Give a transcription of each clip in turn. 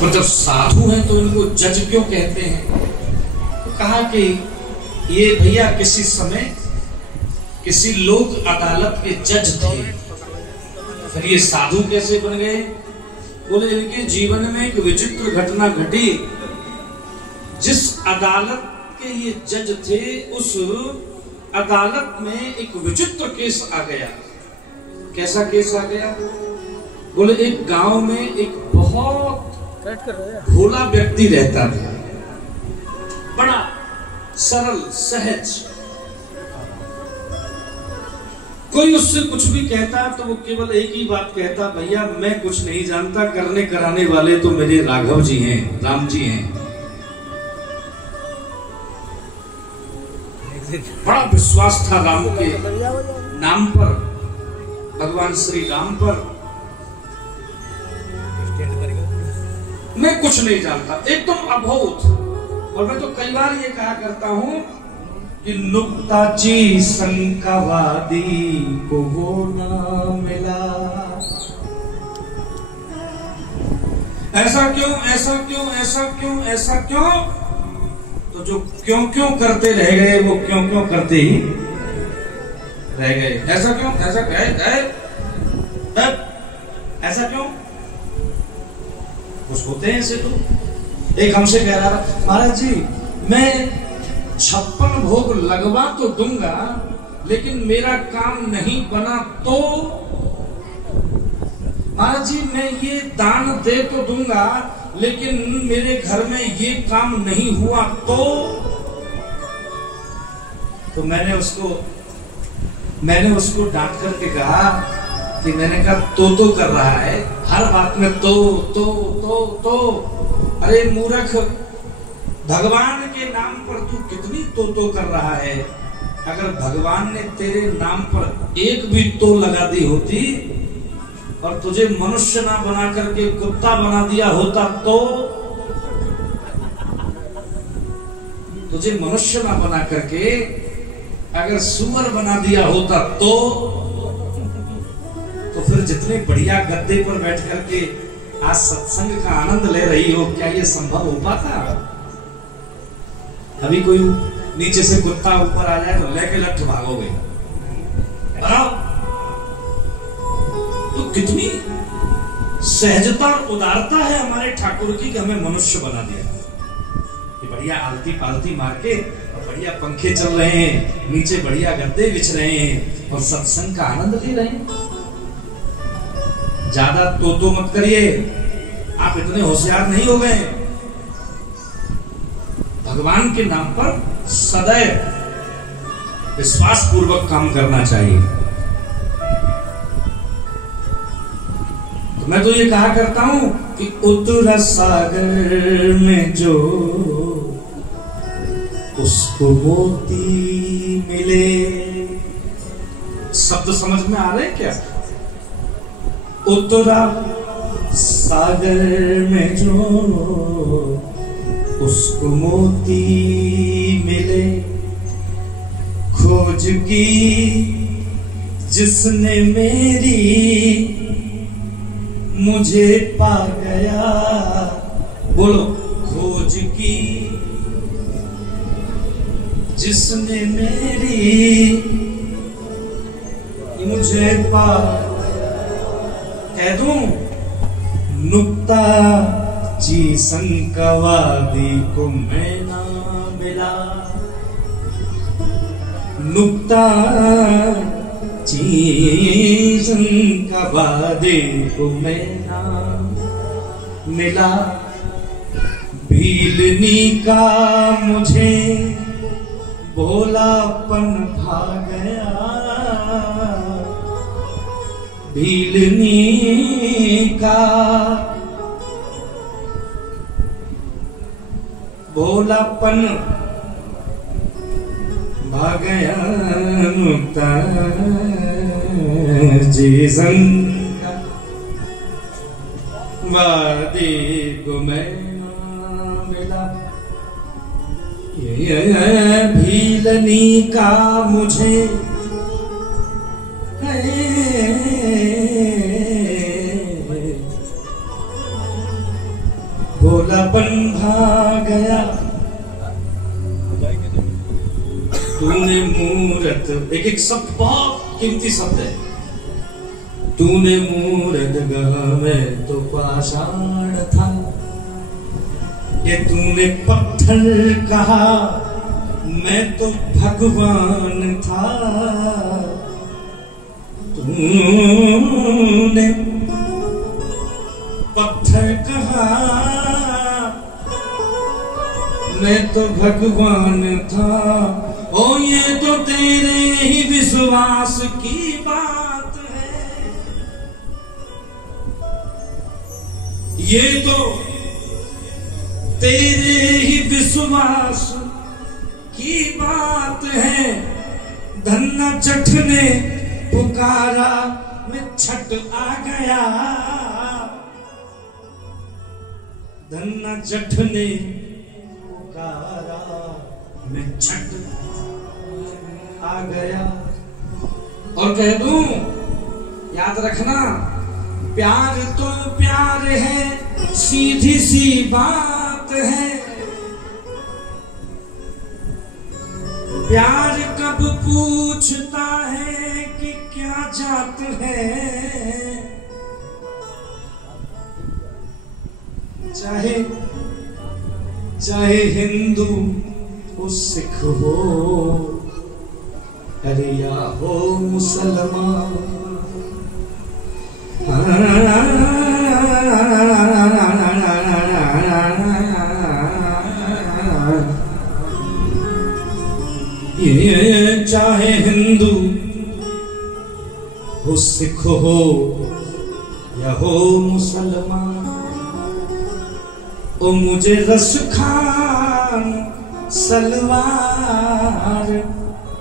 पर जब साधु हैं तो इनको जज क्यों कहते हैं? तो कहा कि ये भैया किसी समय किसी लोक अदालत के जज थे, फिर ये साधु कैसे बन गए? बोले इनके जीवन में एक विचित्र घटना घटी। जिस अदालत के ये जज थे उस अदालत में एक विचित्र केस आ गया। कैसा केस आ गया? बोले एक गांव में एक बहुत भोला व्यक्ति रहता था, बड़ा सरल सहज। कोई उससे कुछ भी कहता तो वो केवल एक ही बात कहता, भैया मैं कुछ नहीं जानता, करने कराने वाले तो मेरे राघव जी हैं, राम जी हैं। बड़ा विश्वास था राम के नाम पर, भगवान श्री राम पर। मैं कुछ नहीं जानता, एकदम अभूत। और मैं तो कई बार ये कहा करता हूं कि नुक्ताची शंकावादी को वो ना मिला। ऐसा क्यों, ऐसा क्यों, ऐसा क्यों, ऐसा क्यों? तो जो क्यों क्यों करते रह गए वो क्यों क्यों करते ही रह गए। ऐसा क्यों, ऐसा ऐसा क्यों? कुछ होते हैं ऐसे। तो एक हमसे कह रहा था, महाराज जी मैं 56 भोग लगवा तो दूंगा लेकिन मेरा काम नहीं बना तो। महाराज जी मैं ये दान दे तो दूंगा लेकिन मेरे घर में ये काम नहीं हुआ तो मैंने उसको डांट करके कहा कि मैंने कहा तो कर रहा है हर बात में तो। अरे मूर्ख, भगवान के नाम पर तू कितनी तो कर रहा है? अगर भगवान ने तेरे नाम पर एक भी तो लगा दी होती और तुझे मनुष्य ना बना करके कुत्ता बना दिया होता तो, तुझे मनुष्य ना बना करके अगर सुअर बना दिया होता तो फिर जितने बढ़िया गद्दे पर बैठ करके आज सत्संग का आनंद ले रही हो, क्या ये संभव हो पाता? अभी कोई नीचे से कुत्ता ऊपर आ जाए तो लेके लठ भागोगे। बताओ तो कितनी सहजता और उदारता है हमारे ठाकुर की कि हमें मनुष्य बना दिया। ये बढ़िया आलती पालती मार के और बढ़िया पंखे चल रहे हैं, नीचे बढ़िया गद्दे बिछ रहे हैं और सत्संग का आनंद ले रहे हैं। ज्यादा तो मत करिए, आप इतने होशियार नहीं हो गए। भगवान के नाम पर सदैव विश्वास पूर्वक काम करना चाहिए। मैं तो ये कहा करता हूं कि उत्तर सागर में जो उसको मोती मिले। शब्द समझ में आ रहे हैं क्या? उत्तरा सागर में जो उसको मोती मिले, खोज की जिसने मेरी मुझे पा गया। बोलो, खोज की जिसने मेरी मुझे पा। कह दूं, नुक्ता ची शंकावादी को मैं ना मिला। नुक्ता ची शंकावादी को मैं ना मिला। भीलनी का मुझे भोलापन भा गया। भीलनी का भोलापन भा गया। मुक्ता जी शंका वादी को मैं मिला। भीलनी का मुझे भोलापन भाग गया, तूने मूरत, एक एक शब्द बहुत कीमती शब्द है। तूने मूरत गढ़ा में तो पाषाण था, ये तूने पत्थर कहा मैं तो भगवान था। तूने पत्थर कहा मैं तो भगवान था। ओ ये तो तेरे ही विश्वास की बात है, ये तो तेरे ही विश्वास की बात है। धन्ना जठ ने पुकारा मैं छठ आ गया, धन्ना जठ ने पुकारा मैं छठ आ गया। और कह दूं, याद रखना, प्यार तो प्यार है, सीधी सी बात है। प्यार कब पूछता है कि क्या जात है। चाहे चाहे हिंदू हो सिख हो, अरे या हो मुसलमान, ये चाहे हिंदू हो सिख हो या हो मुसलमान, ओ मुझे रस खान सलवार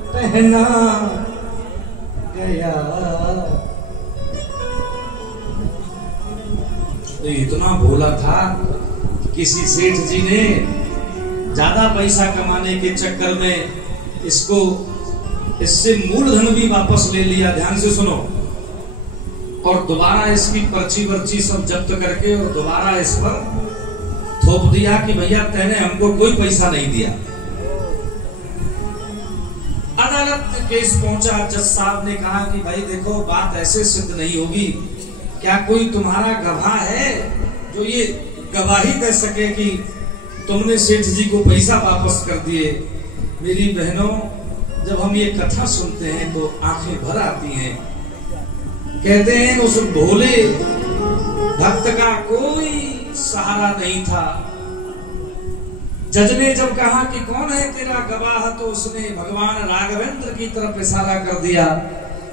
पहना गया। तो इतना भोला था, किसी सेठ जी ने ज्यादा पैसा कमाने के चक्कर में इससे मूलधन भी वापस ले लिया। ध्यान से सुनो। और दोबारा इसकी पर्ची वर्ची सब जब्त करके और दोबारा इस पर थोप दिया कि भैया तेने हमको कोई पैसा नहीं दिया। अदालत में केस पहुंचा, जज साहब ने कहा कि भाई देखो बात ऐसे सिद्ध नहीं होगी, क्या कोई तुम्हारा गवाह है जो ये गवाही दे सके कि तुमने सेठ जी को पैसा वापस कर दिए। मेरी बहनों, जब हम ये कथा सुनते हैं तो आंखें भर आती हैं। कहते हैं उस भोले भक्त का कोई सहारा नहीं था। जज ने जब कहा कि कौन है तेरा गवाह, तो उसने भगवान राघवेंद्र की तरफ इशारा कर दिया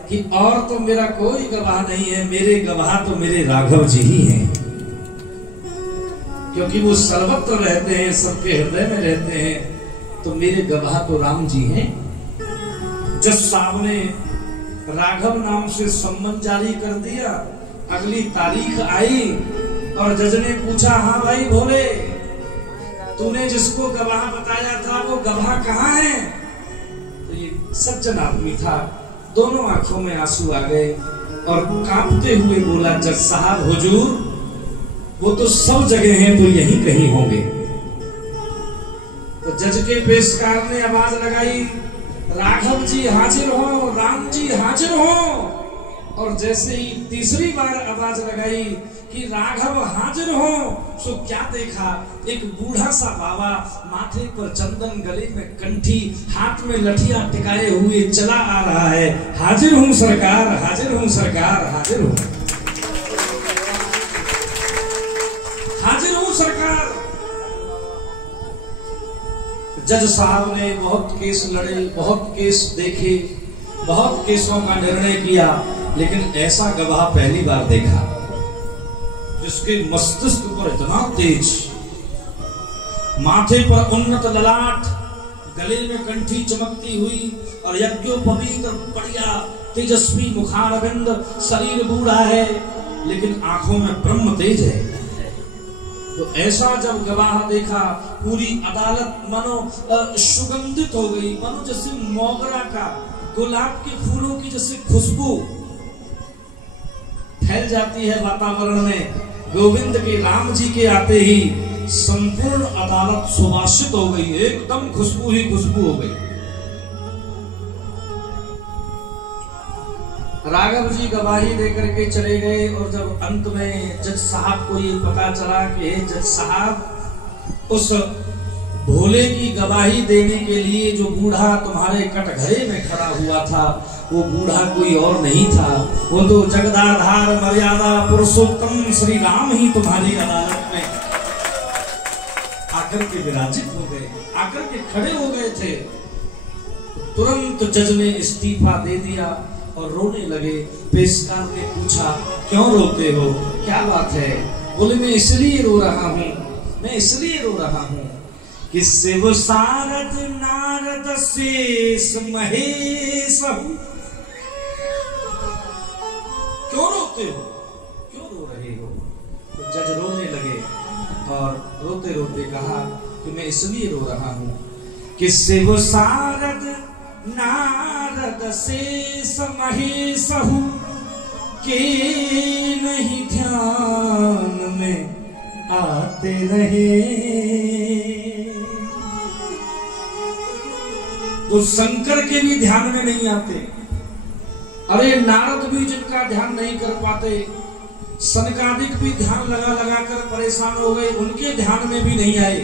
कि और तो मेरा कोई गवाह नहीं है, मेरे गवाह तो मेरे राघव जी ही हैं, क्योंकि वो सर्वत्र रहते हैं, सबके हृदय में रहते हैं। तो मेरे गवाह तो राम जी हैं। जज साहब ने राघव नाम से सम्मन जारी कर दिया। अगली तारीख आई और जज ने पूछा, हाँ भाई भोले, तूने जिसको गवाह बताया था वो गवाह कहाँ है? तो ये सज्जन आदमी था, दोनों आंखों में आंसू आ गए और कांपते हुए बोला, जज साहब हुजूर, वो तो सब जगह हैं, तो यहीं कहीं होंगे। तो जज के पेशकार ने आवाज लगाई, राघव जी हाजिर हो, राम जी हाजिर हो। और जैसे ही तीसरी बार आवाज लगाई कि राघव हाजिर हो, सो क्या देखा, एक बूढ़ा सा बाबा, माथे पर चंदन, गले में कंठी, हाथ में लठिया टिकाए हुए चला आ रहा है। हाजिर हूं सरकार, हाजिर हूं सरकार, हाजिर हूं, हाजिर हूं सरकार। जज साहब ने बहुत केस लड़े, बहुत केस देखे, बहुत केसों का निर्णय किया, लेकिन ऐसा गवाह पहली बार देखा जिसके मस्तिष्क पर इतना तेज, माथे पर उन्नत ललाट, गले में कंठी चमकती हुई और यज्ञोपवीत बढ़िया तेजस्वी मुखारविंद, शरीर बूढ़ा है लेकिन आंखों में ब्रह्म तेज है। तो ऐसा जब गवाह देखा, पूरी अदालत मानो सुगंधित हो गई, मानो जैसे मोगरा का, गुलाब के फूलों की जैसे खुशबू फैल जाती है वातावरण में। गोविंद के, राम जी के आते ही संपूर्ण अदालत सुवासित हो गई, एकदम खुशबू ही खुशबू हो गई। राघव जी गवाही देकर के चले गए और जब अंत में जज साहब को ये पता चला कि जज साहब, उस भोले की गवाही देने के लिए जो बूढ़ा तुम्हारे कटघरे में खड़ा हुआ था, वो बूढ़ा कोई और नहीं था, वो तो जगदाधार मर्यादा पुरुषोत्तम श्री राम ही तुम्हारी अदालत में आकर के विराजित हो गए, आकर के खड़े हो गए थे। तुरंत जज ने इस्तीफा दे दिया और रोने लगे। पेशकार ने पूछा, क्यों रोते हो, क्या बात है? बोले, मैं इसलिए रो रहा हूँ, मैं इसलिए रो रहा हूँ कि शिव सारद नारद शेष महेश। क्यों रोते हो, क्यों रो रहे हो? तो जज रोने लगे और रोते रोते कहा कि मैं इसलिए रो रहा हूँ कि शिव सारद नारद शेष महेश के नहीं ध्यान में आते रहे। तो शंकर के भी ध्यान में नहीं आते। अरे नारद भी जिनका ध्यान नहीं कर पाते, सनकादिक भी ध्यान लगा लगा कर परेशान हो गए, उनके ध्यान में भी नहीं आए।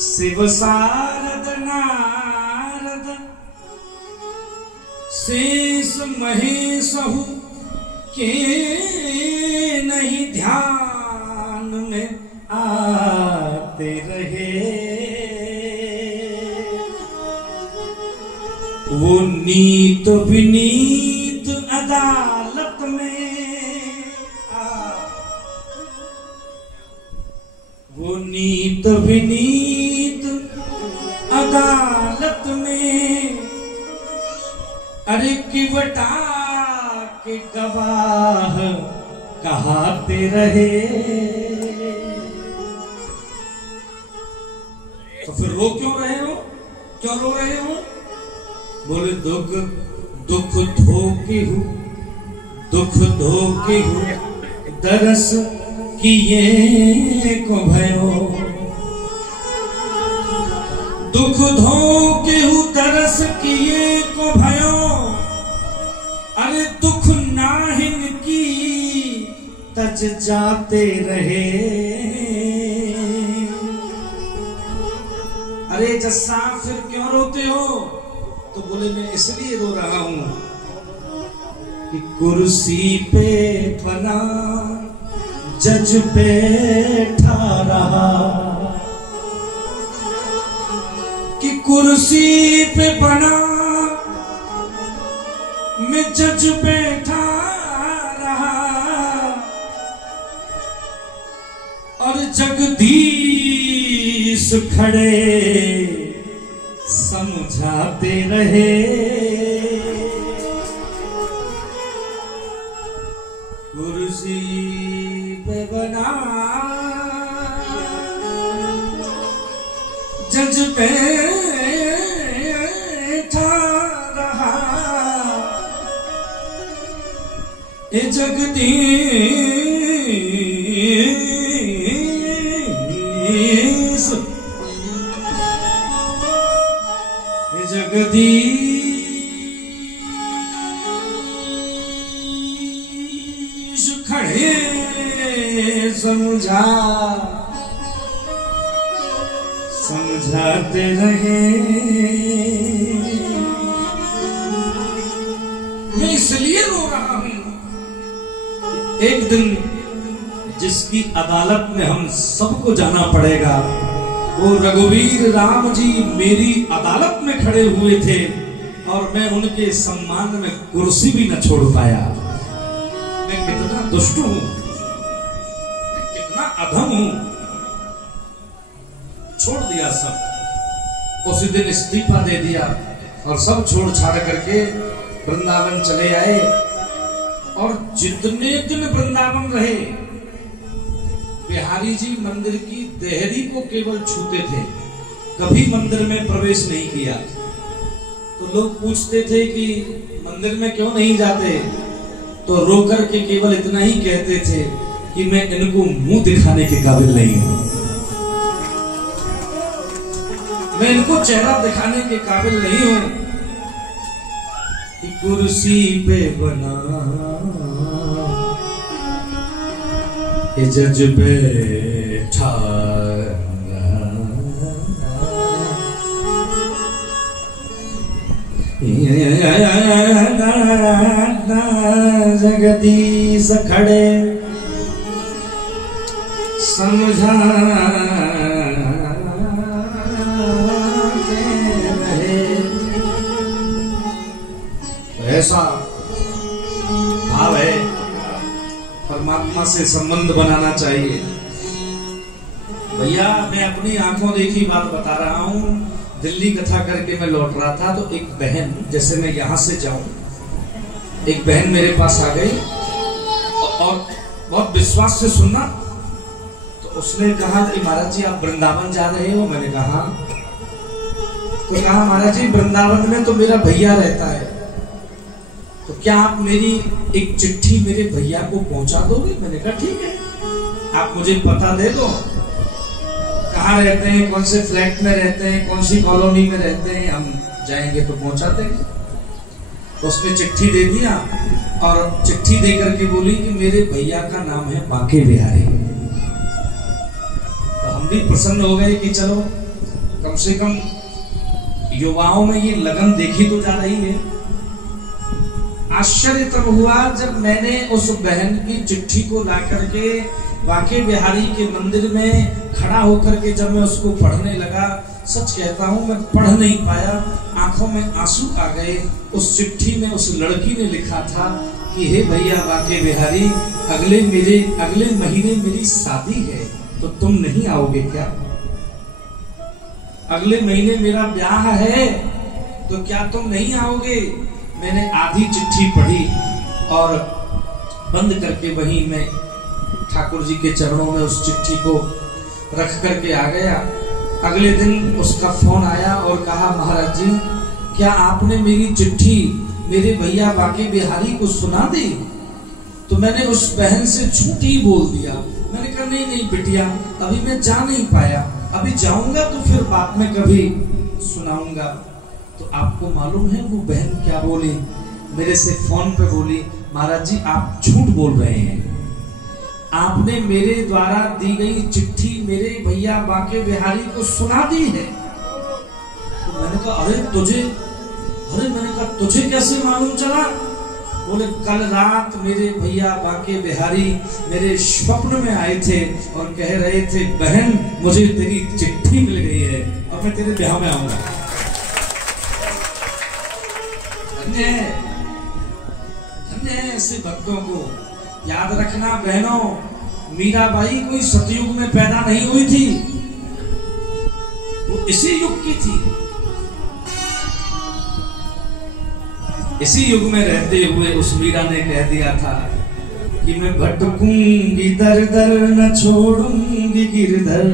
शिव सारद नारद शेष महेश के नहीं ध्यान में आते रहे। वो नीत विनीत अदालत में वो नीत विनीत अदालत में अरे किवटा के गवाह कहाते रहे। तो फिर रो क्यों रहे हो, क्यों रो रहे हो? बोले, दुख दुख धोके हूँ, दुख धोके हूँ दरस किए को भयो। दुख धोके हूँ दरस किए को भयो। अरे दुख नाहिन की तज जाते रहे। अरे जस्सा फिर क्यों रोते हो? तो बोले, मैं इसलिए रो रहा हूं कि कुर्सी पे बना जज बैठा रहा, कि कुर्सी पे बना मैं जज बैठा रहा और जगदीश खड़े समझाते रहे। कुर्सी पे बना जज बैठा रहा, ए जगदीश जगदीश खड़े समझाते रहे। मैं इसलिए रो रहा हूं, एक दिन जिसकी अदालत में हम सबको जाना पड़ेगा, वो रघुवीर राम जी मेरी अदालत में खड़े हुए थे और मैं उनके सम्मान में कुर्सी भी न छोड़ पाया। मैं कितना दुष्ट हूं, मैं कितना अधम हूं। छोड़ दिया सब, उसी दिन इस्तीफा दे दिया और सब छोड़ छाड़ करके वृंदावन चले आए। और जितने दिन वृंदावन रहे, बिहारी जी मंदिर की देहरी को केवल छूते थे, कभी मंदिर में प्रवेश नहीं किया। तो लोग पूछते थे कि मंदिर में क्यों नहीं जाते, तो रोकर के केवल इतना ही कहते थे कि मैं इनको मुंह दिखाने के काबिल नहीं हूं, मैं इनको चेहरा दिखाने के काबिल नहीं हूं कि कुर्सी पे बना ये जज बैठा जगदीश खड़े समझा ऐसा भाव है, परमात्मा से संबंध बनाना चाहिए। भैया मैं अपनी आंखों देखी बात बता रहा हूं। दिल्ली कथा करके मैं लौट रहा था तो एक बहन, जैसे मैं यहां से जाऊं, एक बहन मेरे पास आ गई और बहुत विश्वास से सुनना, तो उसने कहा कि महाराज जी आप वृंदावन जा रहे हो? मैंने कहा, तो कहा महाराज जी वृंदावन में तो मेरा भैया रहता है, तो क्या आप मेरी एक चिट्ठी मेरे भैया को पहुंचा दोगे? मैंने कहा ठीक है, आप मुझे पता दे दो, कहाँ रहते हैं, कौन से फ्लैट में रहते हैं, कौन सी कॉलोनी में रहते हैं, हम जाएंगे तो पहुंचा देंगे। तो उसने चिट्ठी दे दिया और चिट्ठी दे करके बोली कि मेरे भैया का नाम है बांके बिहारी। तो हम भी प्रसन्न हो गए कि चलो कम से कम युवाओं में ये लगन देखी तो जा रही है। आश्चर्य तब हुआ जब मैंने उस बहन की चिट्ठी को ला करके बांके बिहारी के मंदिर में खड़ा होकर के जब मैं उसको पढ़ने लगा, सच कहता हूं मैं पढ़ नहीं पाया, आंखों में आंसू आ गए। उस चिट्ठी में उस लड़की ने लिखा था कि हे भैया बांके बिहारी, अगले महीने मेरी शादी है, तो तुम नहीं आओगे क्या? अगले महीने मेरा ब्याह है, तो क्या तुम नहीं आओगे? मैंने आधी चिट्ठी पढ़ी और बंद करके वहीं मैं ठाकुर जी के चरणों में उस चिट्ठी को रख करके आ गया। अगले दिन उसका फोन आया और कहा महाराज जी क्या आपने मेरी चिट्ठी मेरे भैया बांके बिहारी को सुना दी? तो मैंने उस बहन से झूठ ही बोल दिया। मैंने कहा नहीं बिटिया, अभी मैं जा नहीं पाया, अभी जाऊंगा तो फिर बाद में कभी सुनाऊंगा। तो आपको मालूम है वो बहन क्या बोली? मेरे से फोन पे बोली, महाराज जी आप झूठ बोल रहे हैं, आपने मेरे द्वारा दी गई चिट्ठी मेरे भैया बांके बिहारी को सुना दी है। तो मैंने कहा मैंने कहा तुझे कैसे मालूम चला? बोले कल रात मेरे भैया बांके बिहारी मेरे स्वप्न में आए थे और कह रहे थे बहन मुझे तेरी चिट्ठी मिल गई है और मैं तेरे ब्याह में आऊंगा। धन्य है ऐसे भक्तों को। याद रखना बहनों, मीराबाई कोई सतयुग में पैदा नहीं हुई थी, वो इसी युग की थी। इसी युग में रहते हुए उस मीरा ने कह दिया था कि मैं भटकूंगी दर दर न छोड़ूंगी गिरधर,